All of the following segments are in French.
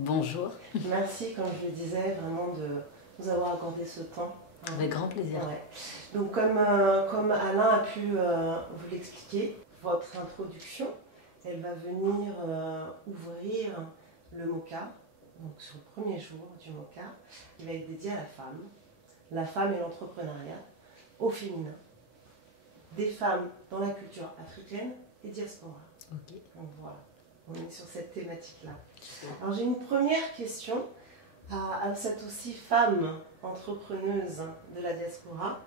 Bonjour. Merci, comme je le disais, vraiment de nous avoir accordé ce temps. Avec grand plaisir. Ouais. Donc comme Alain a pu vous l'expliquer, votre introduction, elle va venir ouvrir le MOCA, donc sur le premier jour du MOCA, il va être dédié à la femme et l'entrepreneuriat, au féminin, des femmes dans la culture africaine et diaspora. Ok. Donc voilà, on est sur cette thématique-là. Alors j'ai une première question à cette aussi femme entrepreneuse de la diaspora,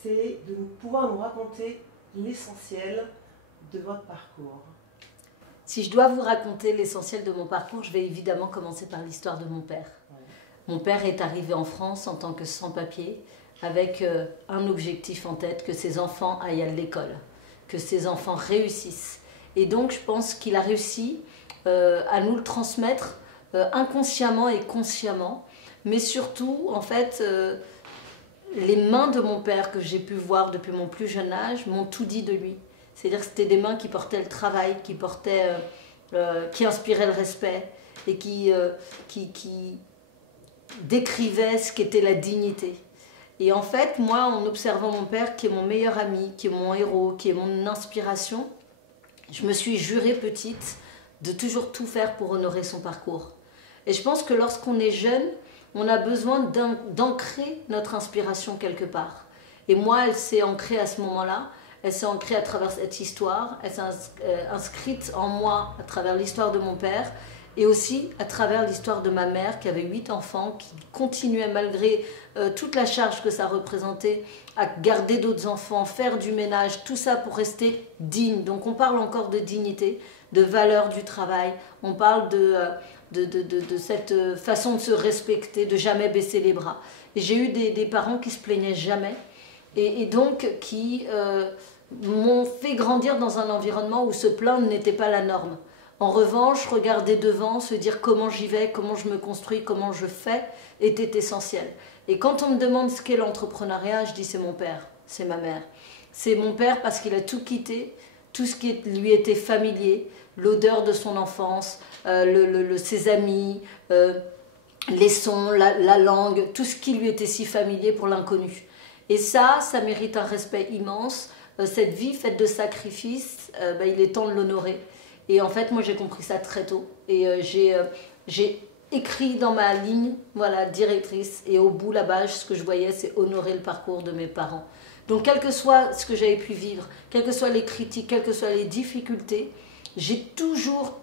c'est de pouvoir nous raconter l'essentiel de votre parcours. Si je dois vous raconter l'essentiel de mon parcours, je vais évidemment commencer par l'histoire de mon père. Ouais. Mon père est arrivé en France en tant que sans-papier, avec un objectif en tête, que ses enfants aillent à l'école, que ses enfants réussissent. Et donc je pense qu'il a réussi à nous le transmettre inconsciemment et consciemment, mais surtout, en fait, les mains de mon père que j'ai pu voir depuis mon plus jeune âge m'ont tout dit de lui. C'est-à-dire que c'était des mains qui portaient le travail, qui inspiraient le respect et qui décrivaient ce qu'était la dignité. Et en fait, moi, en observant mon père, qui est mon meilleur ami, qui est mon héros, qui est mon inspiration, je me suis jurée petite de toujours tout faire pour honorer son parcours. Et je pense que lorsqu'on est jeune, on a besoin d'ancrer notre inspiration quelque part. Et moi, elle s'est ancrée à ce moment-là. Elle s'est ancrée à travers cette histoire. Elle s'est inscrite en moi à travers l'histoire de mon père et aussi à travers l'histoire de ma mère qui avait 8 enfants, qui continuait malgré toute la charge que ça représentait à garder d'autres enfants, faire du ménage, tout ça pour rester digne. Donc on parle encore de dignité, de valeur du travail. On parle de cette façon de se respecter, de jamais baisser les bras. Et j'ai eu des parents qui se plaignaient jamais et donc qui m'ont fait grandir dans un environnement où se plaindre n'était pas la norme. En revanche, regarder devant, se dire comment j'y vais, comment je me construis, comment je fais, était essentiel. Et quand on me demande ce qu'est l'entrepreneuriat, je dis c'est mon père, c'est ma mère. C'est mon père parce qu'il a tout quitté, tout ce qui lui était familier, l'odeur de son enfance, ses amis, les sons, la langue, tout ce qui lui était si familier pour l'inconnu. Et ça mérite un respect immense. Cette vie faite de sacrifices, il est temps de l'honorer. Et en fait, moi, j'ai compris ça très tôt. Et j'ai écrit dans ma ligne, voilà, directrice. Et au bout, là-bas, ce que je voyais, c'est honorer le parcours de mes parents. Donc, quel que soit ce que j'avais pu vivre, quelles que soient les critiques, quelles que soient les difficultés, j'ai toujours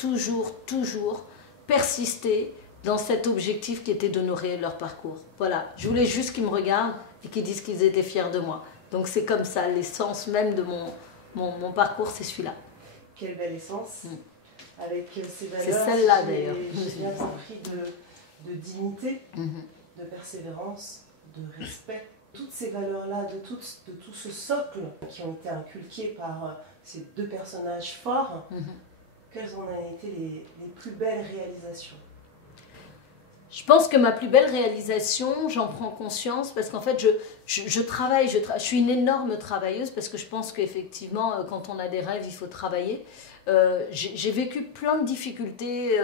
persisté dans cet objectif qui était d'honorer leur parcours. Voilà, je voulais juste qu'ils me regardent et qu'ils disent qu'ils étaient fiers de moi. Donc c'est comme ça, l'essence même de mon parcours, c'est celui-là. Quelle belle essence, avec ces valeurs. C'est celle-là d'ailleurs. J'ai bien compris de dignité, de persévérance, de respect. Toutes ces valeurs-là, de tout ce socle qui ont été inculqués par ces deux personnages forts, quelles ont été les plus belles réalisations? Je pense que ma plus belle réalisation, j'en prends conscience parce qu'en fait, je travaille, je suis une énorme travailleuse parce que je pense qu'effectivement, quand on a des rêves, il faut travailler. J'ai vécu plein de difficultés,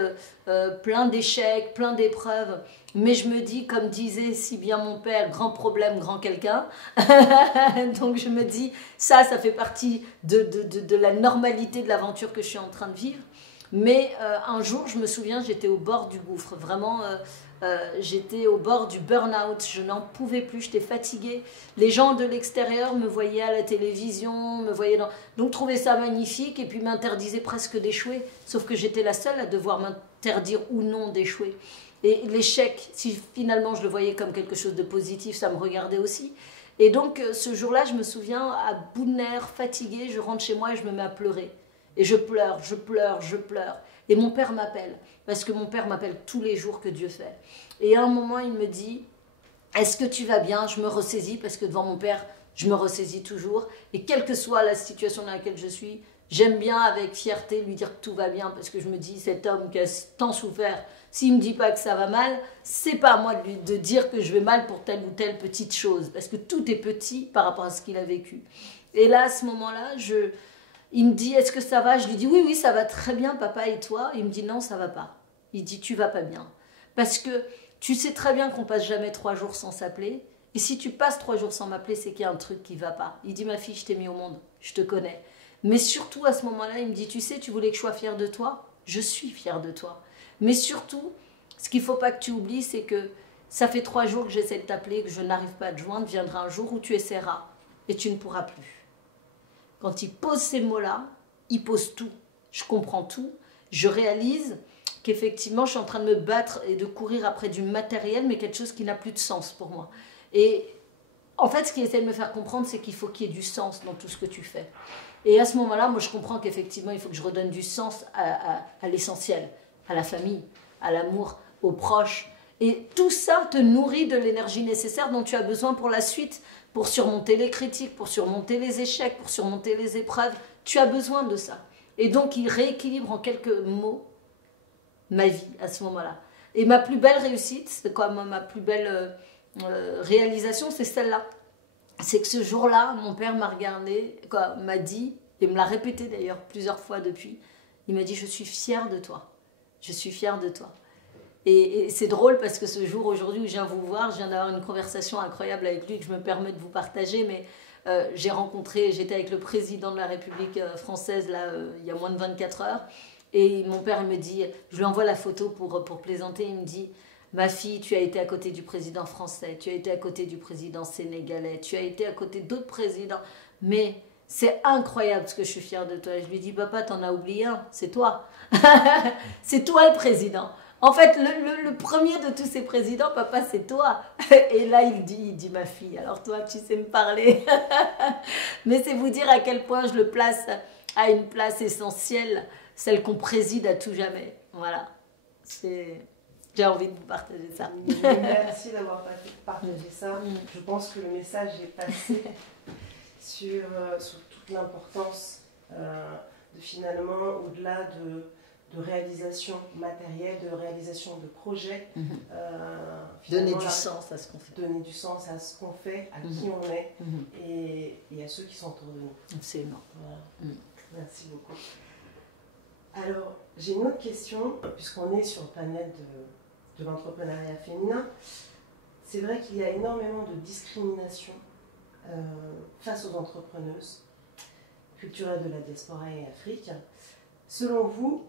plein d'échecs, plein d'épreuves, mais je me dis, comme disait si bien mon père, grand problème, grand quelqu'un. Donc je me dis, ça fait partie de la normalité de l'aventure que je suis en train de vivre. Mais un jour, je me souviens, j'étais au bord du gouffre. Vraiment, j'étais au bord du burn-out. Je n'en pouvais plus, j'étais fatiguée. Les gens de l'extérieur me voyaient à la télévision, me voyaient donc trouvaient ça magnifique et puis m'interdisaient presque d'échouer. Sauf que j'étais la seule à devoir m'interdire ou non d'échouer. Et l'échec, si finalement je le voyais comme quelque chose de positif, ça me regardait aussi. Et donc, ce jour-là, je me souviens, à bout de nerfs, fatiguée, je rentre chez moi et je me mets à pleurer. Et je pleure. Et mon père m'appelle, parce que mon père m'appelle tous les jours que Dieu fait. Et à un moment, il me dit, est-ce que tu vas bien? Je me ressaisis, parce que devant mon père, je me ressaisis toujours. Et quelle que soit la situation dans laquelle je suis, j'aime bien avec fierté lui dire que tout va bien, parce que je me dis, cet homme qui a tant souffert, s'il ne me dit pas que ça va mal, c'est pas à moi de dire que je vais mal pour telle ou telle petite chose, parce que tout est petit par rapport à ce qu'il a vécu. Et là, à ce moment-là, il me dit, est-ce que ça va? Je lui dis, oui, ça va très bien, papa, et toi? Il me dit, non, ça va pas. Il dit, tu vas pas bien. Parce que tu sais très bien qu'on passe jamais 3 jours sans s'appeler. Et si tu passes 3 jours sans m'appeler, c'est qu'il y a un truc qui va pas. Il dit, ma fille, je t'ai mis au monde, je te connais. Mais surtout, à ce moment-là, il me dit, tu sais, tu voulais que je sois fière de toi? Je suis fière de toi. Mais surtout, ce qu'il ne faut pas que tu oublies, c'est que ça fait 3 jours que j'essaie de t'appeler, que je n'arrive pas à te joindre. Viendra un jour où tu essaieras et tu ne pourras plus. Quand il pose ces mots-là, il pose tout. Je comprends tout. Je réalise qu'effectivement, je suis en train de me battre et de courir après du matériel, mais quelque chose qui n'a plus de sens pour moi. Et en fait, ce qu'il essaie de me faire comprendre, c'est qu'il faut qu'il y ait du sens dans tout ce que tu fais. Et à ce moment-là, moi, je comprends qu'effectivement, il faut que je redonne du sens à l'essentiel, à la famille, à l'amour, aux proches. Et tout ça te nourrit de l'énergie nécessaire dont tu as besoin pour la suite, pour surmonter les critiques, pour surmonter les échecs, pour surmonter les épreuves. Tu as besoin de ça. Et donc, il rééquilibre en quelques mots ma vie à ce moment-là. Et ma plus belle réussite, c'est comme ma plus belle réalisation, c'est celle-là. C'est que ce jour-là, mon père m'a regardé, m'a dit, et me l'a répété d'ailleurs plusieurs fois depuis, il m'a dit, je suis fière de toi. Je suis fière de toi. Et c'est drôle parce que ce jour, aujourd'hui, où je viens vous voir, je viens d'avoir une conversation incroyable avec lui que je me permets de vous partager, mais j'étais avec le président de la République française, là, il y a moins de 24 heures, et mon père, il me dit, je lui envoie la photo pour plaisanter, il me dit, ma fille, tu as été à côté du président français, tu as été à côté du président sénégalais, tu as été à côté d'autres présidents, mais c'est incroyable ce que je suis fière de toi. Et je lui dis, papa, t'en as oublié un, c'est toi. C'est toi le président. En fait, le premier de tous ces présidents, papa, c'est toi. Et là, il dit, ma fille, alors toi, tu sais me parler. Mais c'est vous dire à quel point je le place à une place essentielle, celle qu'on préside à tout jamais. Voilà. J'ai envie de vous partager ça. Merci d'avoir partagé ça. Je pense que le message est passé sur toute l'importance de finalement, au-delà de réalisation matérielle, de réalisation de projets. Donner du sens à ce qu'on fait. Donner du sens à ce qu'on fait, à qui on est et à ceux qui sont autour de nous. Absolument. Voilà. Merci beaucoup. Alors, j'ai une autre question, puisqu'on est sur le planète de l'entrepreneuriat féminin. C'est vrai qu'il y a énormément de discrimination face aux entrepreneuses culturelles de la diaspora et Afrique. Selon vous,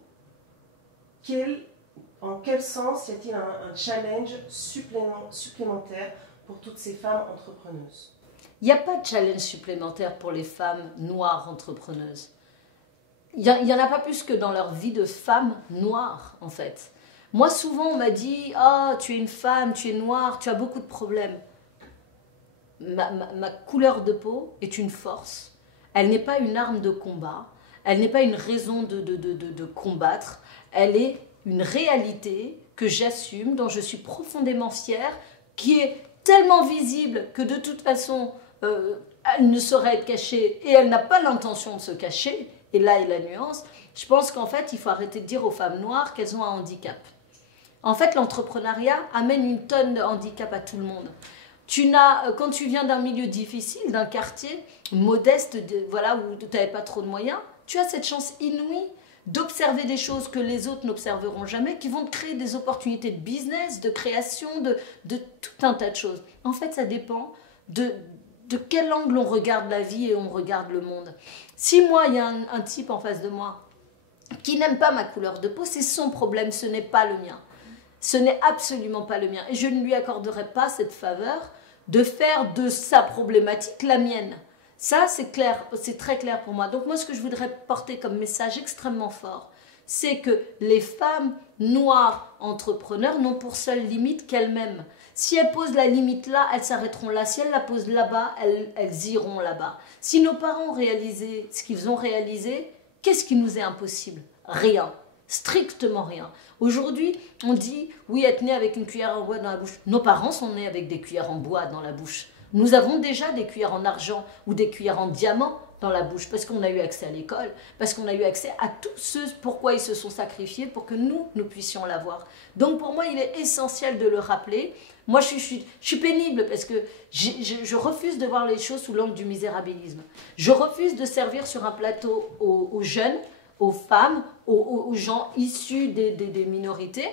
en quel sens y a-t-il un challenge supplémentaire pour toutes ces femmes entrepreneuses? Il n'y a pas de challenge supplémentaire pour les femmes noires entrepreneuses. Il n'y en a pas plus que dans leur vie de femme noire, en fait. Moi, souvent, on m'a dit « Ah, tu es une femme, tu es noire, tu as beaucoup de problèmes. » Ma couleur de peau est une force. Elle n'est pas une arme de combat. Elle n'est pas une raison de combattre. Elle est une réalité que j'assume, dont je suis profondément fière, qui est tellement visible que de toute façon, elle ne saurait être cachée et elle n'a pas l'intention de se cacher. Et là est la nuance. Je pense qu'en fait, il faut arrêter de dire aux femmes noires qu'elles ont un handicap. En fait, l'entrepreneuriat amène une tonne de handicap à tout le monde. Quand tu viens d'un milieu difficile, d'un quartier modeste, voilà, où tu n'avais pas trop de moyens, tu as cette chance inouïe d'observer des choses que les autres n'observeront jamais, qui vont te créer des opportunités de business, de création, de tout un tas de choses. En fait, ça dépend de quel angle on regarde la vie et on regarde le monde. Si moi, il y a un type en face de moi qui n'aime pas ma couleur de peau, c'est son problème, ce n'est pas le mien. Ce n'est absolument pas le mien. Et je ne lui accorderai pas cette faveur de faire de sa problématique la mienne. Ça, c'est clair, c'est très clair pour moi. Donc moi, ce que je voudrais porter comme message extrêmement fort, c'est que les femmes noires entrepreneurs n'ont pour seule limite qu'elles-mêmes. Si elles posent la limite là, elles s'arrêteront là. Si elles la posent là-bas, elles iront là-bas. Si nos parents ont réalisé ce qu'ils ont réalisé, qu'est-ce qui nous est impossible? Rien. Strictement rien. Aujourd'hui, on dit, oui, être né avec une cuillère en bois dans la bouche. Nos parents sont nés avec des cuillères en bois dans la bouche. Nous avons déjà des cuillères en argent ou des cuillères en diamant dans la bouche, parce qu'on a eu accès à l'école, parce qu'on a eu accès à tous ceux pourquoi ils se sont sacrifiés pour que nous puissions l'avoir. Donc pour moi, il est essentiel de le rappeler. Moi, je suis pénible parce que je refuse de voir les choses sous l'angle du misérabilisme. Je refuse de servir sur un plateau aux jeunes, aux femmes, aux gens issus des minorités,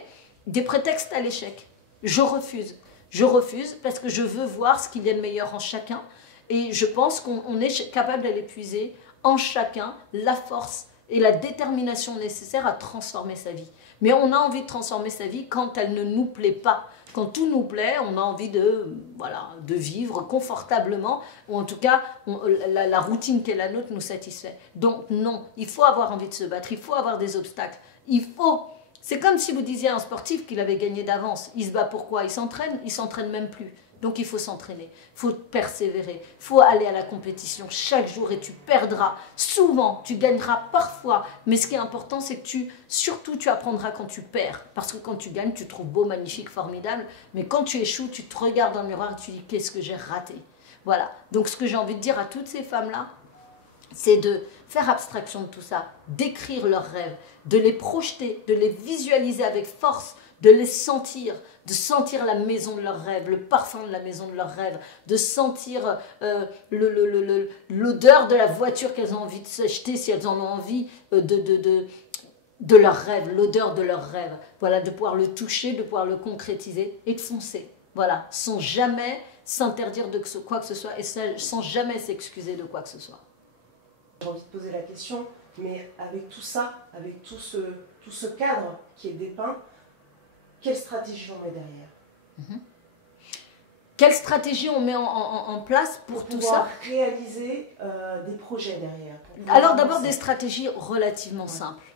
des prétextes à l'échec. Je refuse. Je refuse parce que je veux voir ce qu'il y a de meilleur en chacun. Et je pense qu'on est capable d'aller puiser en chacun la force et la détermination nécessaire à transformer sa vie. Mais on a envie de transformer sa vie quand elle ne nous plaît pas. Quand tout nous plaît, on a envie de, voilà, de vivre confortablement, ou en tout cas, la routine qui est la nôtre nous satisfait. Donc non, il faut avoir envie de se battre, il faut avoir des obstacles. Il faut... C'est comme si vous disiez à un sportif qu'il avait gagné d'avance. Il se bat pourquoi? Il s'entraîne même plus. Donc il faut s'entraîner, il faut persévérer, il faut aller à la compétition chaque jour et tu perdras. Souvent, tu gagneras parfois, mais ce qui est important, c'est que surtout tu apprendras quand tu perds. Parce que quand tu gagnes, tu te trouves beau, magnifique, formidable. Mais quand tu échoues, tu te regardes dans le miroir et tu dis qu'est-ce que j'ai raté. Voilà, donc ce que j'ai envie de dire à toutes ces femmes-là, c'est de faire abstraction de tout ça, d'écrire leurs rêves, de les projeter, de les visualiser avec force, de les sentir, de sentir la maison de leurs rêves, le parfum de la maison de leurs rêves, de sentir l'odeur de la voiture qu'elles ont envie de s'acheter si elles en ont envie, de leurs rêves, l'odeur de leurs rêves. Voilà, de pouvoir le toucher, de pouvoir le concrétiser et de foncer. Voilà, sans jamais s'interdire de quoi que ce soit et sans jamais s'excuser de quoi que ce soit. J'ai envie de poser la question, mais avec tout ça, avec tout ce cadre qui est dépeint, quelle stratégie on met derrière? Quelle stratégie on met en place pour tout ça? Réaliser des projets derrière. Alors d'abord des stratégies relativement simples.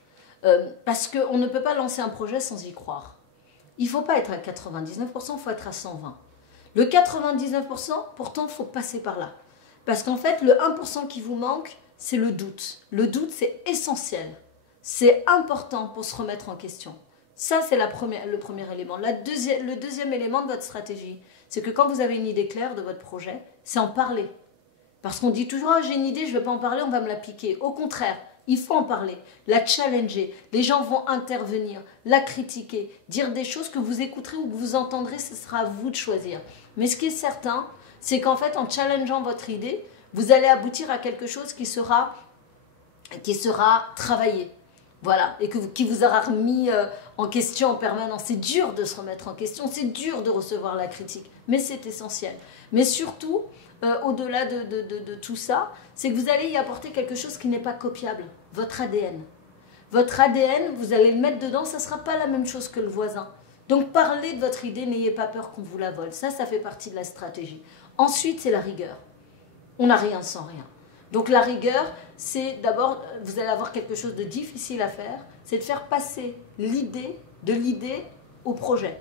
Parce qu'on ne peut pas lancer un projet sans y croire. Il ne faut pas être à 99%, il faut être à 120%. Le 99%, pourtant, il faut passer par là. Parce qu'en fait, le 1% qui vous manque, c'est le doute. Le doute, c'est essentiel. C'est important pour se remettre en question. Ça, c'est le premier élément. Le deuxième élément de votre stratégie, c'est que quand vous avez une idée claire de votre projet, c'est en parler. Parce qu'on dit toujours, j'ai une idée, je ne vais pas en parler, on va me la piquer. Au contraire, il faut en parler, la challenger. Les gens vont intervenir, la critiquer, dire des choses que vous écouterez ou que vous entendrez, ce sera à vous de choisir. Mais ce qui est certain, c'est qu'en fait, en challengeant votre idée, vous allez aboutir à quelque chose qui sera travaillé. Voilà, et qui vous aura remis en question en permanence. C'est dur de se remettre en question, c'est dur de recevoir la critique, mais c'est essentiel. Mais surtout, au-delà de tout ça, c'est que vous allez y apporter quelque chose qui n'est pas copiable, votre ADN. Votre ADN, vous allez le mettre dedans, ça ne sera pas la même chose que le voisin. Donc parlez de votre idée, n'ayez pas peur qu'on vous la vole. Ça fait partie de la stratégie. Ensuite, c'est la rigueur. On n'a rien sans rien. Donc la rigueur, c'est d'abord, vous allez avoir quelque chose de difficile à faire, c'est de faire passer l'idée de l'idée au projet.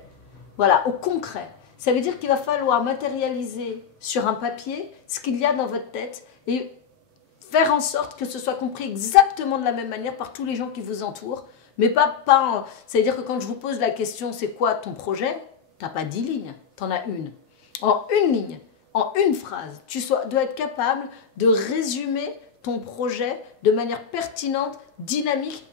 Voilà, au concret. Ça veut dire qu'il va falloir matérialiser sur un papier ce qu'il y a dans votre tête et faire en sorte que ce soit compris exactement de la même manière par tous les gens qui vous entourent. Mais pas ça veut dire que quand je vous pose la question, c'est quoi ton projet? Tu n'as pas 10 lignes, tu en as une. En une ligne, en une phrase, tu dois être capable de résumer ton projet de manière pertinente, dynamique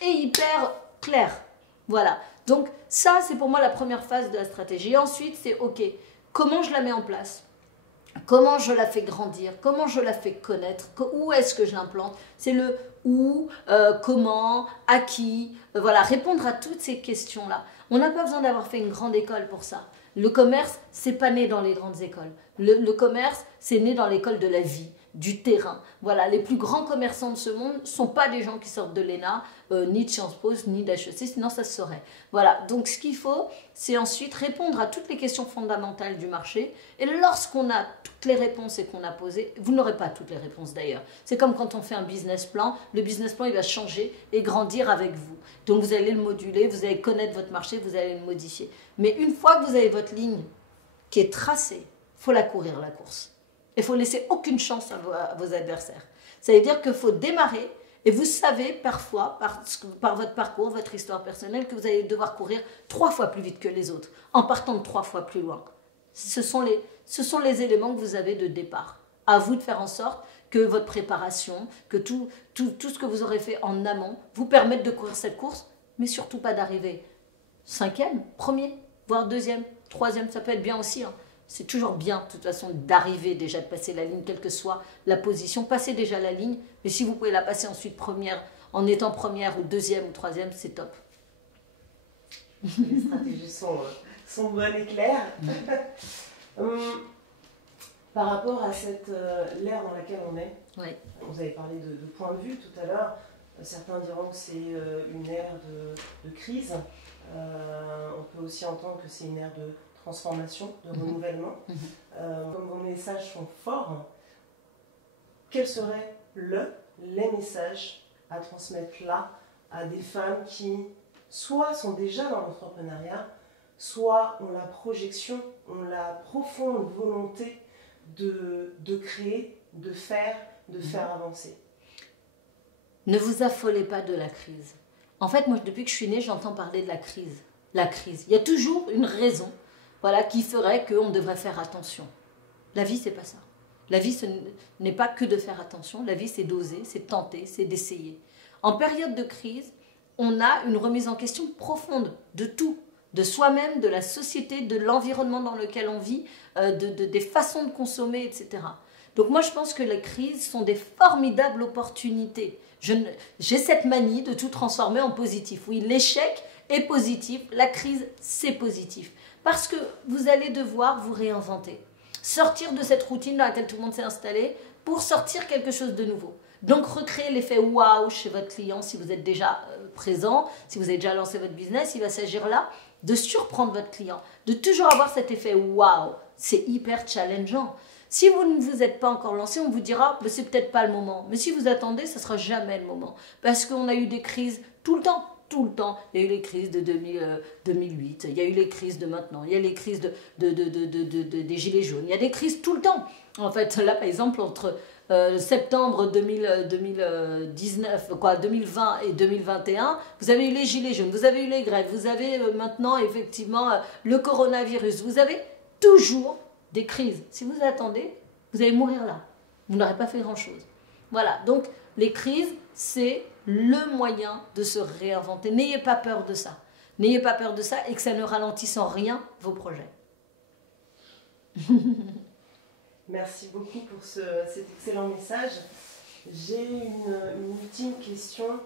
et hyper claire. Voilà. Donc ça, c'est pour moi la première phase de la stratégie. Ensuite, c'est OK, comment je la mets en place? Comment je la fais grandir? Comment je la fais connaître? Où est-ce que je l'implante? C'est le où, comment, à qui. Voilà, répondre à toutes ces questions-là. On n'a pas besoin d'avoir fait une grande école pour ça. Le commerce, c'est pas né dans les grandes écoles. Le commerce, c'est né dans l'école de la vie, du terrain. Voilà, les plus grands commerçants de ce monde ne sont pas des gens qui sortent de l'ENA, ni de Sciences Po, ni d'HEC, sinon ça se saurait. Voilà, donc ce qu'il faut, c'est ensuite répondre à toutes les questions fondamentales du marché. Et lorsqu'on a toutes les réponses et qu'on a posé, vous n'aurez pas toutes les réponses d'ailleurs. C'est comme quand on fait un business plan, le business plan il va changer et grandir avec vous. Donc vous allez le moduler, vous allez connaître votre marché, vous allez le modifier. Mais une fois que vous avez votre ligne qui est tracée, il faut la courir la course. Il faut laisser aucune chance à vos adversaires. Ça veut dire qu'il faut démarrer et vous savez parfois, par votre parcours, votre histoire personnelle, que vous allez devoir courir 3 fois plus vite que les autres, en partant de 3 fois plus loin. Ce sont les éléments que vous avez de départ. À vous de faire en sorte que votre préparation, que tout ce que vous aurez fait en amont vous permette de courir cette course, mais surtout pas d'arriver 5e, 1er, voire 2e, 3e, ça peut être bien aussi. C'est toujours bien, de toute façon, d'arriver déjà, de passer la ligne, quelle que soit la position. Passez déjà la ligne, mais si vous pouvez la passer ensuite première, en étant première ou 2e ou 3e, c'est top. Les stratégies sont bonnes et claires. Par rapport à l'ère dans laquelle on est, Oui. vous avez parlé de point de vue tout à l'heure. Certains diront que c'est une ère de crise. On peut aussi entendre que c'est une ère de transformation, de renouvellement. Comme vos messages sont forts, quels seraient les messages à transmettre là à des femmes qui soit sont déjà dans l'entrepreneuriat, soit ont la projection, ont la profonde volonté de créer, de faire avancer? Ne vous affolez pas de la crise. En fait, moi, depuis que je suis née, j'entends parler de la crise. La crise. Il y a toujours une raison, voilà, qui ferait qu'on devrait faire attention. La vie, c'est pas ça. La vie, ce n'est pas que de faire attention. La vie, c'est d'oser, c'est de tenter, c'est d'essayer. En période de crise, on a une remise en question profonde de tout, de soi-même, de la société, de l'environnement dans lequel on vit, des façons de consommer, etc. Donc moi, je pense que les crises sont des formidables opportunités. J'ai cette manie de tout transformer en positif. Oui, l'échec est positif, la crise, c'est positif. Parce que vous allez devoir vous réinventer. Sortir de cette routine dans laquelle tout le monde s'est installé pour sortir quelque chose de nouveau. Donc recréer l'effet waouh chez votre client si vous êtes déjà présent, si vous avez déjà lancé votre business, il va s'agir là de surprendre votre client, de toujours avoir cet effet waouh. C'est hyper challengeant. Si vous ne vous êtes pas encore lancé, on vous dira c'est peut-être pas le moment. Mais si vous attendez, ça ne sera jamais le moment. Parce qu'on a eu des crises tout le temps. Tout le temps. Il y a eu les crises de 2008, il y a eu les crises de maintenant, il y a les crises des gilets jaunes, il y a des crises tout le temps. En fait, là, par exemple, entre septembre 2020 et 2021, vous avez eu les gilets jaunes, vous avez eu les grèves, vous avez maintenant, effectivement, le coronavirus. Vous avez toujours des crises. Si vous attendez, vous allez mourir là. Vous n'aurez pas fait grand-chose. Voilà, donc les crises, c'est le moyen de se réinventer. N'ayez pas peur de ça. N'ayez pas peur de ça et que ça ne ralentisse en rien vos projets. Merci beaucoup pour cet excellent message. J'ai une ultime question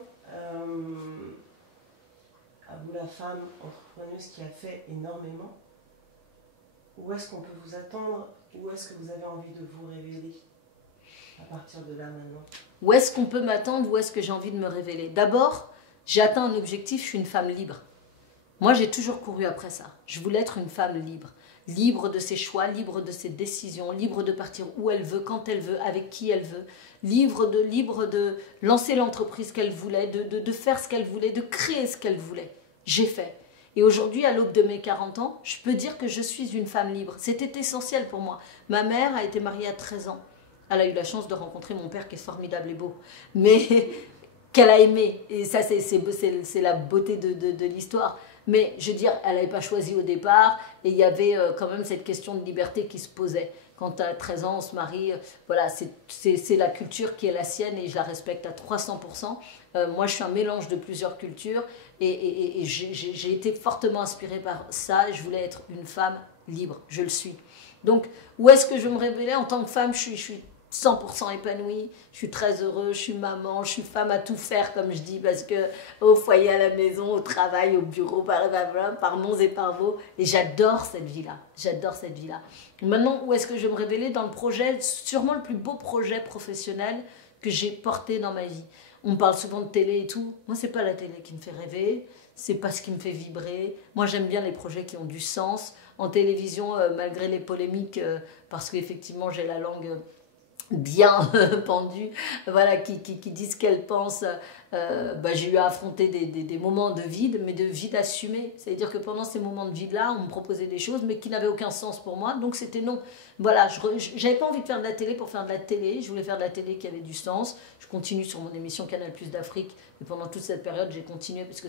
à vous, la femme entrepreneuse qui a fait énormément. Où est-ce qu'on peut vous attendre? Où est-ce que vous avez envie de vous révéler à partir de là maintenant? Où est-ce qu'on peut m'attendre? Où est-ce que j'ai envie de me révéler? D'abord, j'ai atteint un objectif, je suis une femme libre. Moi, j'ai toujours couru après ça. Je voulais être une femme libre. Libre de ses choix, libre de ses décisions, libre de partir où elle veut, quand elle veut, avec qui elle veut. Libre de lancer l'entreprise qu'elle voulait, de faire ce qu'elle voulait, de créer ce qu'elle voulait. J'ai fait. Et aujourd'hui, à l'aube de mes 40 ans, je peux dire que je suis une femme libre. C'était essentiel pour moi. Ma mère a été mariée à 13 ans. Elle a eu la chance de rencontrer mon père qui est formidable et beau. Mais qu'elle a aimé. Et ça, c'est la beauté de l'histoire. Mais je veux dire, elle n'avait pas choisi au départ. Et il y avait quand même cette question de liberté qui se posait. Quand à 13 ans, on se marie, voilà, c'est la culture qui est la sienne et je la respecte à 300%. Moi, je suis un mélange de plusieurs cultures et j'ai été fortement inspirée par ça. Je voulais être une femme libre, je le suis. Donc, où est-ce que je me révélais en tant que femme? Je suis 100% épanouie, je suis très heureuse, je suis maman, je suis femme à tout faire comme je dis, parce que au foyer, à la maison, au travail, au bureau, par Mons et par Vaux, et j'adore cette vie-là, j'adore cette vie-là. Maintenant, où est-ce que je me révélais? Dans le projet, sûrement le plus beau projet professionnel que j'ai porté dans ma vie. On parle souvent de télé et tout, moi c'est pas la télé qui me fait rêver, c'est pas ce qui me fait vibrer. Moi j'aime bien les projets qui ont du sens. En télévision, malgré les polémiques, parce qu'effectivement j'ai la langue bien pendue, voilà, qui disent qu'elles pensent, j'ai eu à affronter des moments de vide, mais de vide assumé. C'est-à-dire que pendant ces moments de vide-là, on me proposait des choses, mais qui n'avaient aucun sens pour moi, donc c'était non. Voilà, j'avais pas envie de faire de la télé pour faire de la télé, je voulais faire de la télé qui avait du sens. Je continue sur mon émission Canal Plus d'Afrique, et pendant toute cette période, j'ai continué, parce que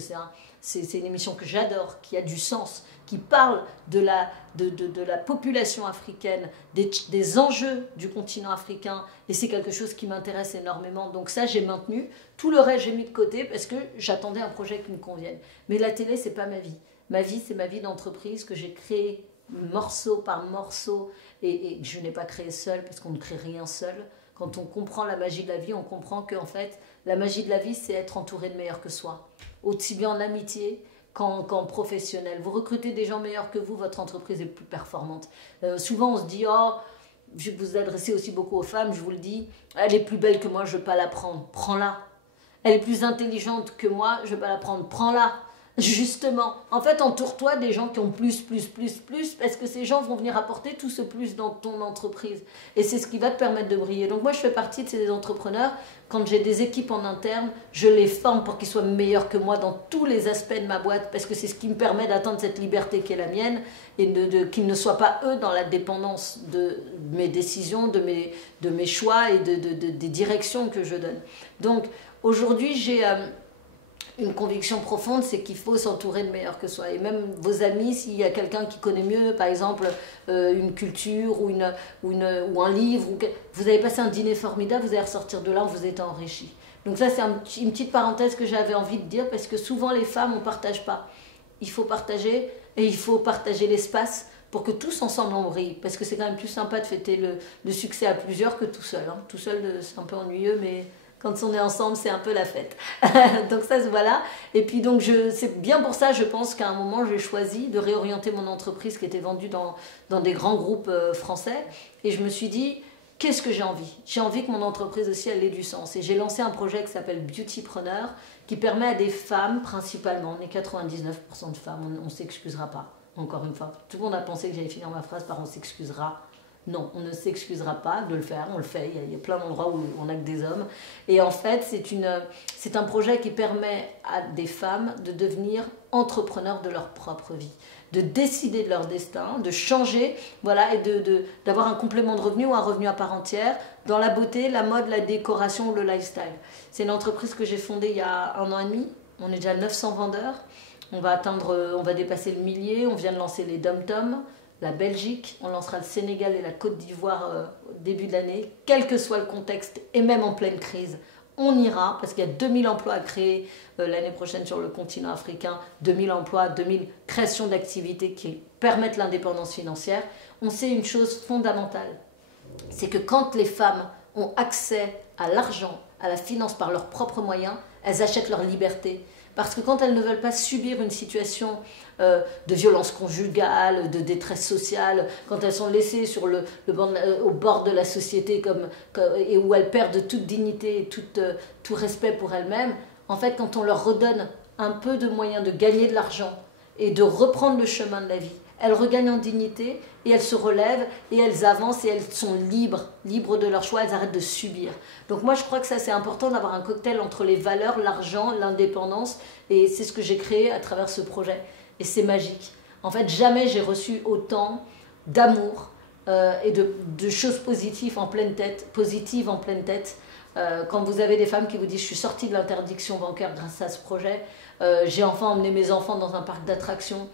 c'est une émission que j'adore, qui a du sens, qui parle de la population africaine, des enjeux du continent africain, et c'est quelque chose qui m'intéresse énormément. Donc ça, j'ai maintenu. Tout le reste, j'ai mis de côté parce que j'attendais un projet qui me convienne. Mais la télé, c'est pas ma vie. Ma vie, c'est ma vie d'entreprise que j'ai créée morceau par morceau, et je n'ai pas créé seule, parce qu'on ne crée rien seul. Quand on comprend la magie de la vie, on comprend qu'en fait, la magie de la vie, c'est être entouré de meilleurs que soi. Aussi bien en amitié qu'en professionnel. Vous recrutez des gens meilleurs que vous, votre entreprise est plus performante. Souvent, on se dit, oh, je vais vous adresser aussi beaucoup aux femmes, je vous le dis, elle est plus belle que moi, je ne veux pas la prendre. Prends-la. Elle est plus intelligente que moi, je ne veux pas la prendre. Prends-la. Justement, en fait, entoure-toi des gens qui ont plus, parce que ces gens vont venir apporter tout ce plus dans ton entreprise. Et c'est ce qui va te permettre de briller. Donc moi, je fais partie de ces entrepreneurs. Quand j'ai des équipes en interne, je les forme pour qu'ils soient meilleurs que moi dans tous les aspects de ma boîte, parce que c'est ce qui me permet d'atteindre cette liberté qui est la mienne, et qu'ils ne soient pas, eux, dans la dépendance de mes décisions, de mes choix et des directions que je donne. Donc, aujourd'hui, j'ai... une conviction profonde, c'est qu'il faut s'entourer de meilleurs que soi. Et même vos amis, s'il y a quelqu'un qui connaît mieux, par exemple, une culture ou un livre, vous avez passé un dîner formidable, vous allez ressortir de là, vous êtes enrichi. Donc ça, c'est une petite parenthèse que j'avais envie de dire, parce que souvent les femmes, on ne partage pas. Il faut partager, et il faut partager l'espace pour que tous ensemble on brille. Parce que c'est quand même plus sympa de fêter le succès à plusieurs que tout seul. Hein. Tout seul, c'est un peu ennuyeux, mais... quand on est ensemble, c'est un peu la fête. Donc ça, voilà. Et puis donc, c'est bien pour ça, je pense qu'à un moment, j'ai choisi de réorienter mon entreprise qui était vendue dans des grands groupes français. Et je me suis dit, qu'est-ce que j'ai envie? J'ai envie que mon entreprise aussi, elle ait du sens. Et j'ai lancé un projet qui s'appelle Beautypreneur, qui permet à des femmes, principalement, on est 99% de femmes, on ne s'excusera pas, encore une fois. Tout le monde a pensé que j'allais finir ma phrase par « on s'excusera ». Non, on ne s'excusera pas de le faire, on le fait, il y a plein d'endroits où on n'a que des hommes. Et en fait, c'est un projet qui permet à des femmes de devenir entrepreneurs de leur propre vie, de décider de leur destin, de changer, voilà, et d'avoir un complément de revenu ou un revenu à part entière dans la beauté, la mode, la décoration ou le lifestyle. C'est une entreprise que j'ai fondée il y a 1 an et demi, on est déjà 900 vendeurs, on va dépasser le millier, on vient de lancer les Dom-Tom, la Belgique, on lancera le Sénégal et la Côte d'Ivoire au début de l'année, quel que soit le contexte, et même en pleine crise, on ira, parce qu'il y a 2000 emplois à créer l'année prochaine sur le continent africain, 2000 emplois, 2000 créations d'activités qui permettent l'indépendance financière. On sait une chose fondamentale, c'est que quand les femmes ont accès à l'argent, à la finance par leurs propres moyens, elles achètent leur liberté. Parce que quand elles ne veulent pas subir une situation de violence conjugale, de détresse sociale, quand elles sont laissées sur au bord de la société et où elles perdent toute dignité et tout respect pour elles-mêmes, en fait, quand on leur redonne un peu de moyens de gagner de l'argent et de reprendre le chemin de la vie, elles regagnent en dignité et elles se relèvent et elles avancent et elles sont libres de leur choix, elles arrêtent de subir. Donc moi je crois que ça c'est important d'avoir un cocktail entre les valeurs, l'argent, l'indépendance, et c'est ce que j'ai créé à travers ce projet. Et c'est magique. En fait, jamais j'ai reçu autant d'amour et de choses positives en pleine tête, quand vous avez des femmes qui vous disent « je suis sortie de l'interdiction bancaire grâce à ce projet », j'ai enfin emmené mes enfants dans un parc d'attractions,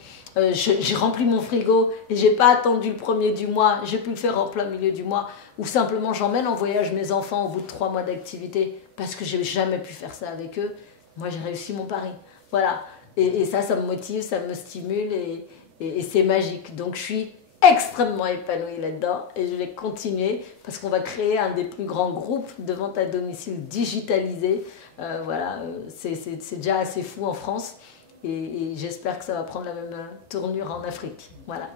j'ai rempli mon frigo et j'ai pas attendu le 1er du mois, j'ai pu le faire en plein milieu du mois, ou simplement j'emmène en voyage mes enfants au bout de 3 mois d'activité parce que j'ai jamais pu faire ça avec eux. Moi j'ai réussi mon pari, voilà, et ça me motive, ça me stimule et c'est magique. Donc je suis extrêmement épanouie là-dedans et je vais continuer parce qu'on va créer un des plus grands groupes de vente à domicile digitalisé. Voilà, c'est déjà assez fou en France et j'espère que ça va prendre la même tournure en Afrique. Voilà.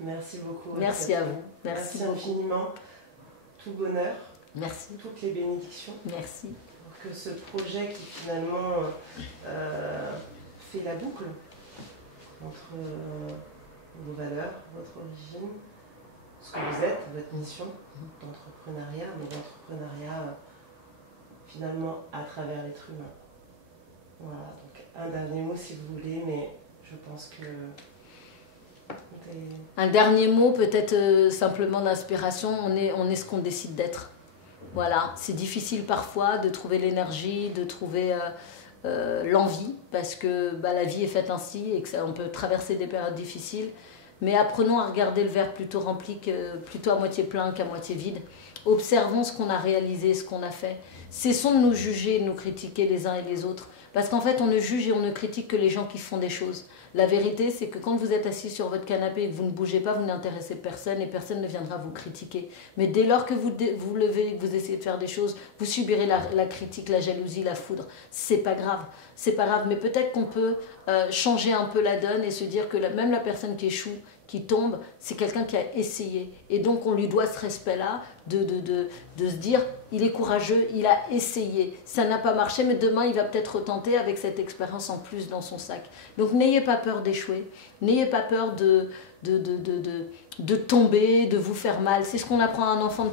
Merci beaucoup. Merci à vous. Merci infiniment. Tout bonheur. Merci. Toutes les bénédictions. Merci. Pour que ce projet qui finalement fait la boucle entre vos valeurs, votre origine, ce que vous êtes, votre mission d'entrepreneuriat, mais d'entrepreneuriat finalement à travers l'être humain. Voilà, donc un dernier mot si vous voulez, mais je pense que... Un dernier mot, peut-être simplement d'inspiration, on est ce qu'on décide d'être. Voilà, c'est difficile parfois de trouver l'énergie, de trouver l'envie, parce que la vie est faite ainsi et qu'on peut traverser des périodes difficiles. Mais apprenons à regarder le verre plutôt rempli, plutôt à moitié plein qu'à moitié vide. Observons ce qu'on a réalisé, ce qu'on a fait. cessons de nous juger, de nous critiquer les uns et les autres. Parce qu'en fait, on ne juge et on ne critique que les gens qui font des choses. La vérité, c'est que quand vous êtes assis sur votre canapé et que vous ne bougez pas, vous n'intéressez personne et personne ne viendra vous critiquer. Mais dès lors que vous levez et que vous essayez de faire des choses, vous subirez la critique, la jalousie, la foudre. C'est pas grave. C'est pas grave. Mais peut-être qu'on peut changer un peu la donne et se dire que même la personne qui échoue, qui tombe, c'est quelqu'un qui a essayé. Et donc on lui doit ce respect-là de se dire, il est courageux, il a essayé. Ça n'a pas marché, mais demain il va peut-être retenter avec cette expérience en plus dans son sac. Donc n'ayez pas peur d'échouer, n'ayez pas peur de tomber, de vous faire mal. C'est ce qu'on apprend à un enfant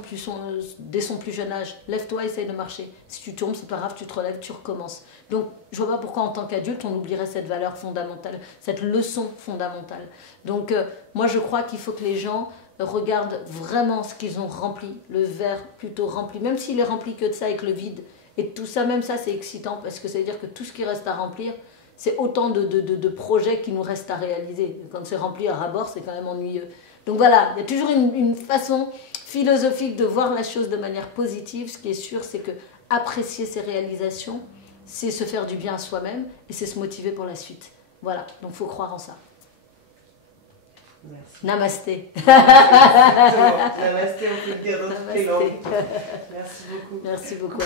dès son plus jeune âge. Lève-toi, essaye de marcher. Si tu tombes, c'est pas grave, tu te relèves, tu recommences. Donc je vois pas pourquoi en tant qu'adulte on oublierait cette valeur fondamentale, cette leçon fondamentale. Donc moi je crois qu'il faut que les gens regardent vraiment ce qu'ils ont rempli, le verre plutôt rempli, même s'il est rempli que de ça avec le vide. Et tout ça, même ça c'est excitant parce que ça veut dire que tout ce qui reste à remplir, c'est autant de projets qui nous restent à réaliser. Quand c'est rempli à ras-bord, c'est quand même ennuyeux. Donc voilà, il y a toujours une façon philosophique de voir la chose de manière positive. Ce qui est sûr, c'est que apprécier ses réalisations, c'est se faire du bien à soi-même et c'est se motiver pour la suite. Voilà, donc il faut croire en ça. Merci. Namasté. Namasté, on peut le dire dans toutes les langues. Merci beaucoup. Merci beaucoup.